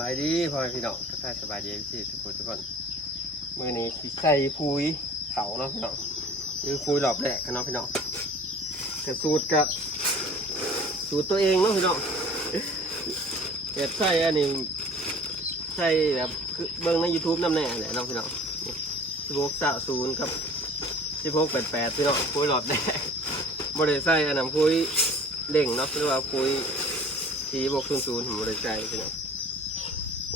บายดีพ่อแม่พี่น้องทักทายสบายดีพี่ทุกคนเมื่อนี้ใส่ปุ๋ยเขาเนาะพี่น้องคือปุ๋ยหลอบแหลกกันเนาะพี่น้องแต่สูตรกับสูตรตัวเองเนาะพี่น้องแบบใส่อันนี้ใส่แบบเบิ้งใน YouTube น้ำแน่แหละเนาะพี่น้อง16:00กับ16:88พี่น้องปุ๋ยหลอบแหลกบริใส่อันนั้นปุ๋ยเด่งเนาะหรือว่าปุ๋ย4600ผมบริใส่พี่น้อง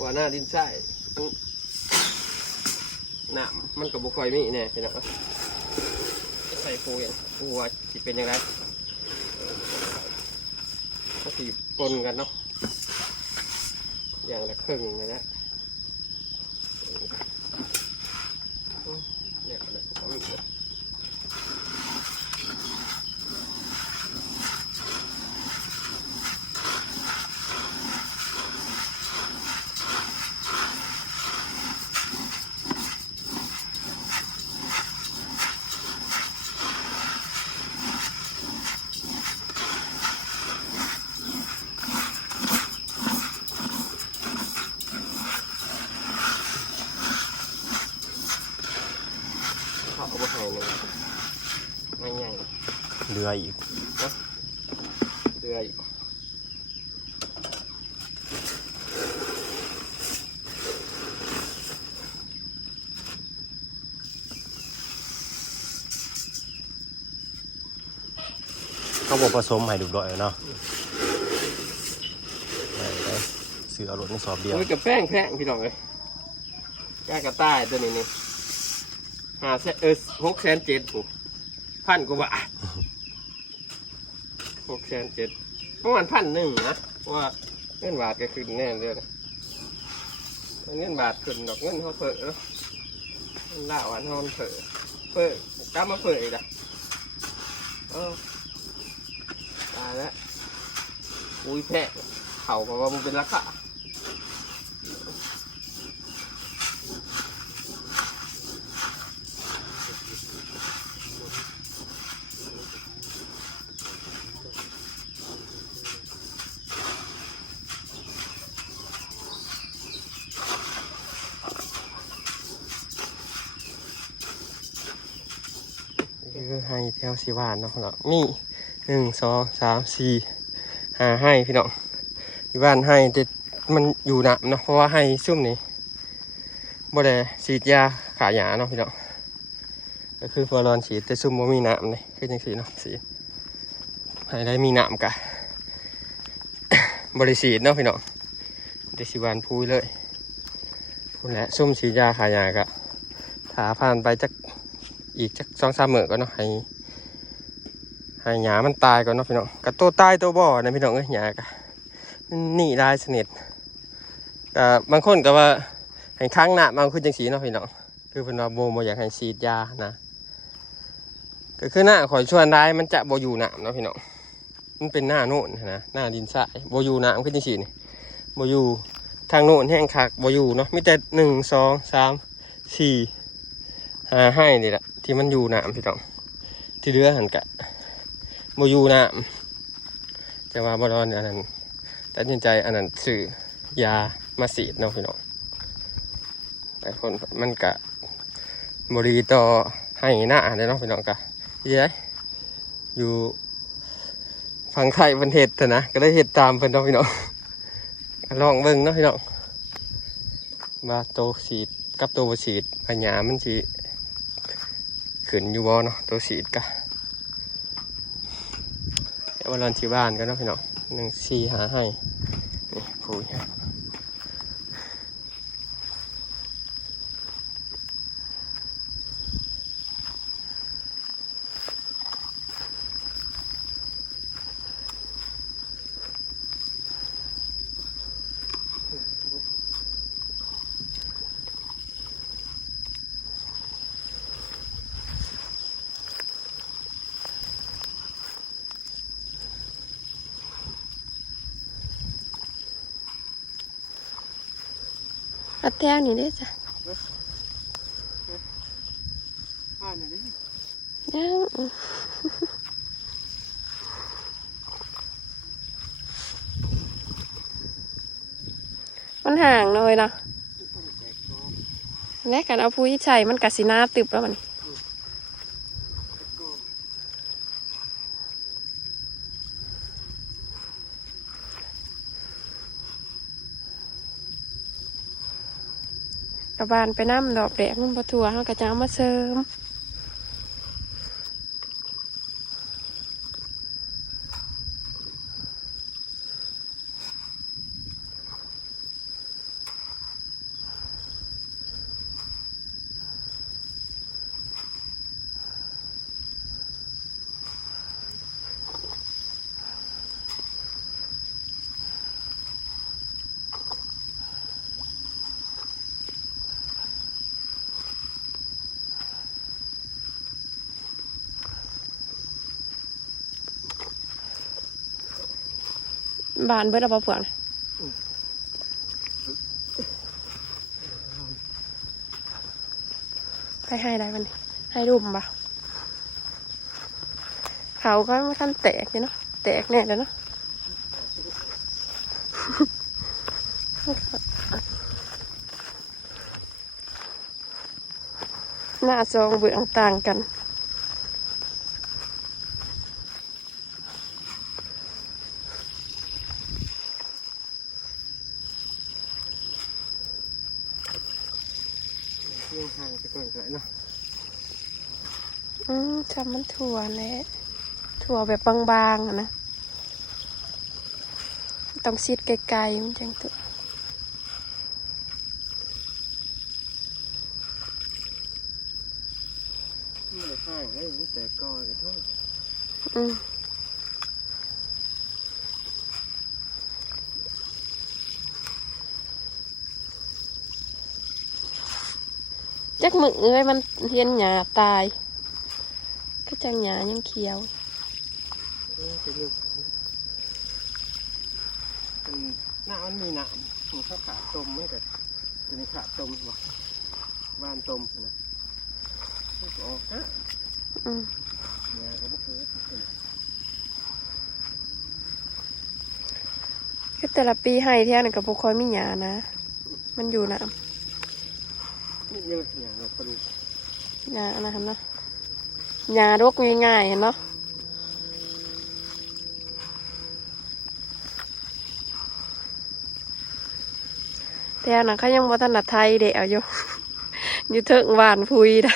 ว่าหน้าดินใส่หนามมันกับบุคอยมีเนี่ยพี่น้องใส่ปุ๋ยปูว่าจะเป็นยังไงก็สีปนกันเนาะอย่างละครึ่งเลยนะเนี่ยอะไรก็มีเขาเอาไปให้เลยไม่ใหญ่เรืออีกเรืออีกเขาบอกผสมให้ดูด้วยเนาะซื้อเอารถในสอบเดียวกับแป้งพี่น้องเลยแก้กระต่ายตัวนี้นี่6,700,000ปุ๊บ1,000 กว่าบาท6,700,000ประมาณ1,000นะเพราะว่าเงินบาทก็ขึ้นแน่เลยเงินบาทขึ้นดอกเงินเขาเผลอเงินล่าวันเขาเผลอกลับมาเผลออีกละตายแล้วอุ้ยแพะเขาเพราะว่ามันเป็นราคาคือให้แถวสีบานเนาะพี่น้องมี1 2 3 4 5ให้พี่น้องที่บ้านให้แต่มันอยู่หนักเนาะเพราะว่าให้ซุ่มนี้บ่ได้ฉีดยาขาหยาเนาะพี่น้องก็คือพอรอนฉีดแต่ซุ่มบ่มีน้ำเลยคือจังซี่เนาะสีให้ได้มีน้ำกะบ่ได้ฉีดเนาะพี่น้องแต่สิบานพูยเลยพุ่นแหละซุ่มฉีดยาขาหยากะถ้าผ่านไปจักอีกจัก2-3 มื้อก็เนาะให้หญ้ามันตายก่อนเนาะพี่น้องกะตัวตายตัวบ่นะพี่น้องเอ้ยหญ้ากะนี่ลายสนิทบางคนก็ว่าให้ค้างหน้าบางคนจังสีเนาะพี่น้องคือเพิ่นว่าบ่อยากให้ฉีดยานะก็คือหน้าข่อยชวนได้มันจะบ่อยู่น้ำเนาะพี่น้องมันเป็นหน้าโน่นนะหน้าดินทรายบ่อยู่น้ำคือจังซี่นี่บ่อยู่ทางโน่นแห้งคักบ่อยู่เนาะมีแต่1 2 3 4 5ให้นี่แหละที่มันอยู่น้ำพี่น้องที่เหลือหันกะบ่อยู่น้ำแต่ว่าบ่รอนอันนั้นตัดสินใจอันนั้นซื้อยามาฉีดเนาะพี่น้องแต่คนมันกะบริต่อให้หน้าเนาะพี่น้องกะยี่ไงอยู่ฝั่งไทยเป็นเห็ดแต่นะก็ได้เห็ดตามเพิ่นเนาะพี่น้องลองเบิ่งเนาะพี่น้องว่าโตฉีดกับโตบ่ฉีดปัญญามันสิขึ้นอยู่บ่เนาะโตฉีดกะเดี๋ยววันรอนที่บ้านก็เนาะพี่น้อง1 4 5ให้นี่พูดปัดแถวนี่ได้จ้ะยัง มันห่างเลยนะและกันเอาผู้ที่ใช้มันกัสินาตึบแล้วมันกระบาลไปน้ำดอกแดงมันประทัวเขาก็จะเอามาเสริมบานเบิดเอาเปลือกนะให้ได้มันให้รุมปะเขาก็ไม่ทันแตกเลยเนาะแตกแน่เลยเนาะ หน้าซองเบื้องต่างกันยังห่างไปก่อนก็ได้เนาะ จำมันถั่วแหละถั่วแบบบางๆอะนะต้องซีดไกลๆมันจังตัวไม่ได้ห่างเลยแต่ก่อนก็โทษ จักมึกเอ้ยมันเห็นหญ้าตายก็จังหญ้ายังเขียวไปลูกมันหน้ามันมีหนามมันเข้าขาตมมันก็เป็นขาตมบ่บ้านตมนะมันก็ออกฮะเนี่ยก็บ่เคยคือแต่ละปีให้เท่านั้นกับบุคอยมีหญ้านะมันอยู่น้นี่ยังอย่างเราคน ำหญ้านะครับเนาะหญ้ารกง่ายๆเห็นเนาะแต่อันนั้นเขายังบ่ถนัดไทยเด็กอยู่ อยู่เถิงหวานพุยนะ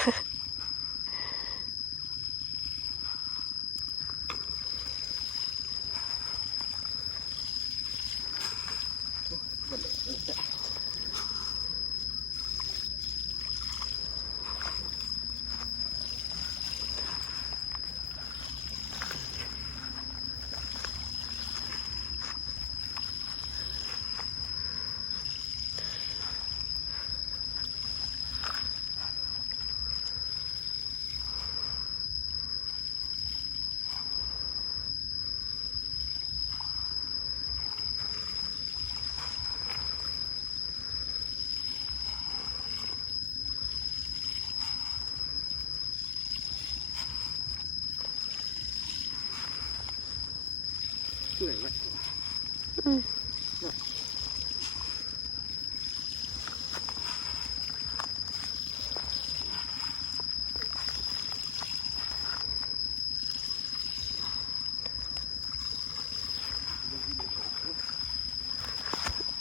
เปื่อยไว้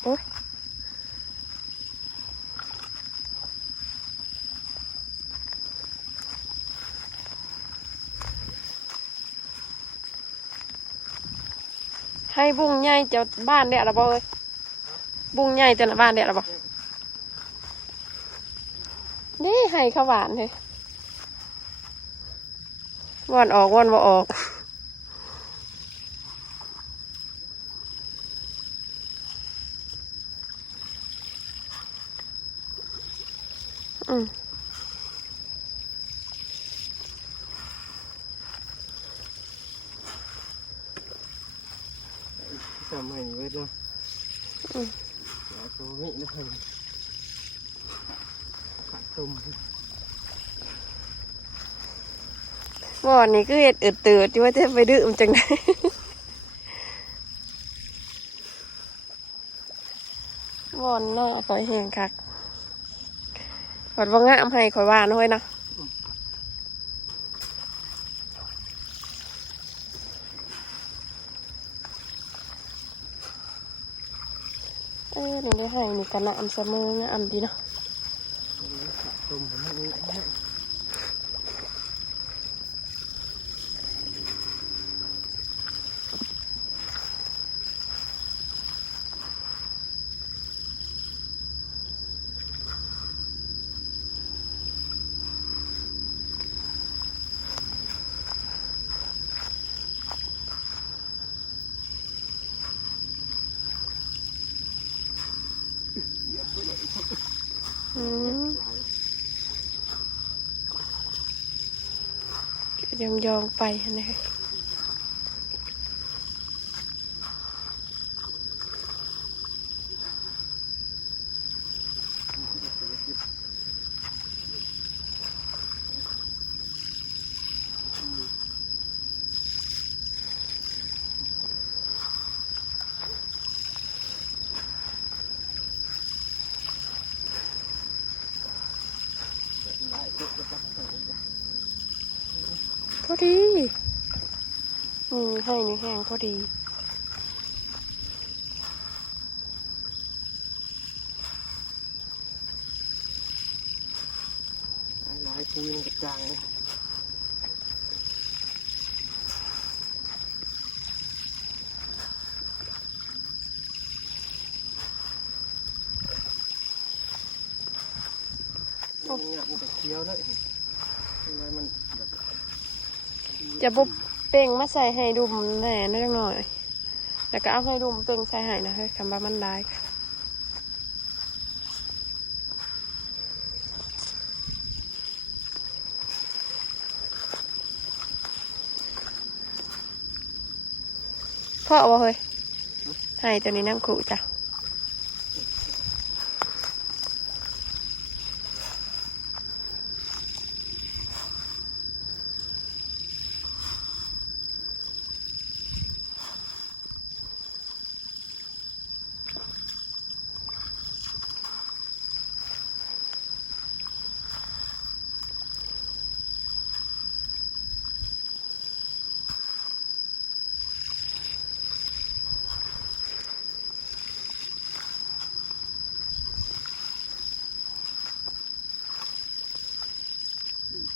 โอ๊ยให้บุ้งใหญ่จะบ้านเนี่ยหรอบ่เอ้ยบุ้งใหญ่จะบ้านเนี่ยหรอบ่นี่ให้ข้าวหวานเลยวันออกวันบ่ออกทำให้เวทเนาะแล้วก็นี่นะครับขาตมวันนี้ก็เห็ดตืดที่ว่าจะไปดื้อมจังได วอนหน้าข่อยแห้งคักข่อยว่างามให้ข่อยว่าน้อยนะนี่ได้ให้นี่กันน้ำเสมองามดีเนาะยองไปนะพอดีให้นี่แห้งพอดีหลายปุยมันกระจายมันจะเคี้ยวเลยมันจะบุบเป่งมาใส่ให้ดุมแหน่นิดหน่อยแล้วก็เอาให้ดุมเป่งใส่ให้นะเฮ้ยคำว่ามันได้พ่อบอกเฮ้ยให้ตัวนี้น้ำขู่จ้ะ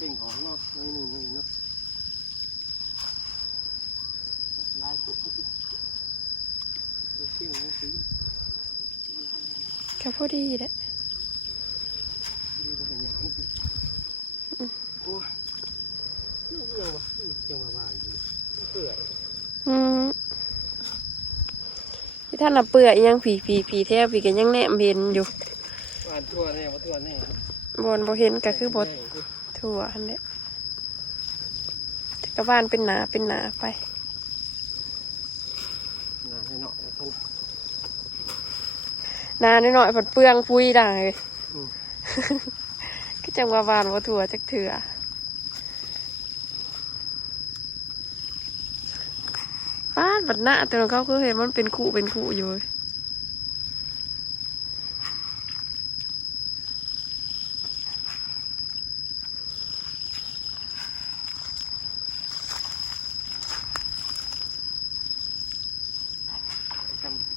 เป่งออกเนาะหนึ่งเนาะลายปุ๊บแค่พอดีแหละที่ท่านน่ะเปื่อยยังผีแทบผีกันยังแนมเห็นอยู่บนบ่เห็นก็คือบดถั่วอันนี้กระบานเป็นหนาไปหนาหน่อยๆผดเปลืองปุยดังเลยก็จังว่าบานว่าถั่วจักเถื่อบ้านบัดหน้าแต่เขาคือเห็นมันเป็นคู่อยู่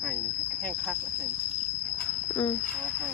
ให้แห้งคักแล้วเอาให้